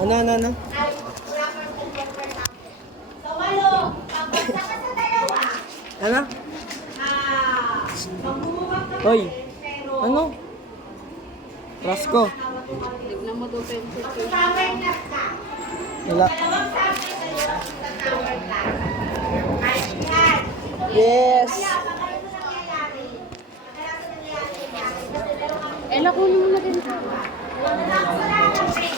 Ano? Sa walo, pagbagsak ka sa dalawa, Ano? magbubuwag ka Hoy, pero ano? Rasko. Tignan mo doon pencil ko. tower glass ka. Wala. Dalawang sabi sa'yo, sa tower glass. Kahit yan. Yes! Kaya, baka ito nangyayari. Kaya ito nangyayari yan. Kasi meron kami Eh, nakunin mo na din. nakakasalanan kami.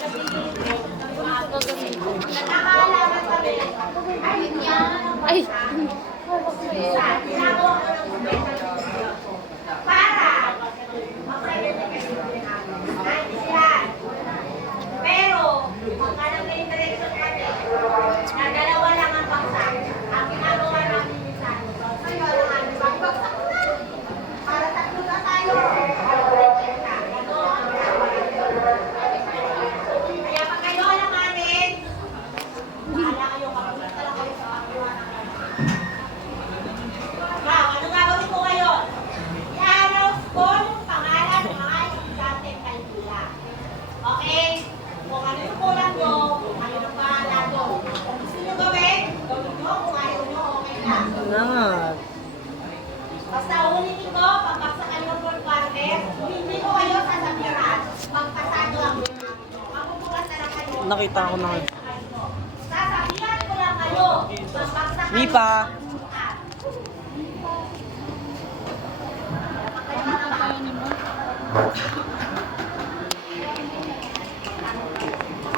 Nakakaalaman kami. Ay, yan. Ay! Ginagawa ko ng bumenta para mag-credit na kayo naintindihan. Pero, pagka nag-interest kami, na dalawa lang ang bagsak, ang ginagawa namin minsan, kayo ang aming bagsak na. Para tatlo na tayo. Ito ang ginagawa namin. Kaya pag kayo alanganin, bahala kayo, kapulit na lang kayo sa paggawa ng Wow, ano gagawin ko ngayon? I-announce ko yung pangalan ng mga estudyante kay Kuya. Okay? Kung ano yung kulang nyo, kung ano yung bahala nyo. Kung gusto nyo gawin, gawin nyo. Kung ayaw nyo, okay lang. Nangat. Basta ulitin ko, pagbaksakan nyo for quarter, hindi ko kayo sasabihan. Pagpasado ang mapupulas na lang kayo. Nakita ko na. Sasabihan ko lang kayo. Pagbaksakan Mipa.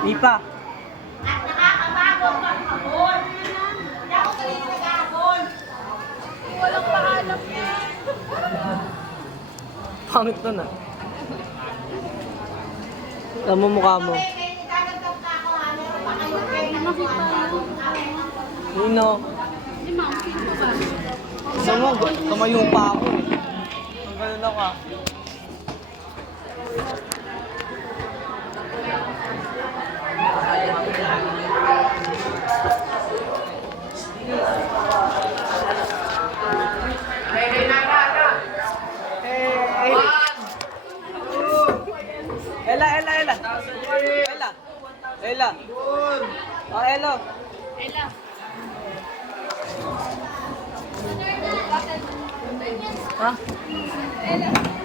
Mipa. At nakakapagod ang hapon. Hindi ako kanina nag-ahapon. Walang paalam yan. Pangit to na. Alam mo mukha mo. May idadagdag na ako ha. Meron pa kayo pwede na Nino. Di ma'am, sino ba? Gusto mo, tumayo pa ako eh. Ang ganun ako ah. Ella. Oh, Ella. Ella. Ha? Ella.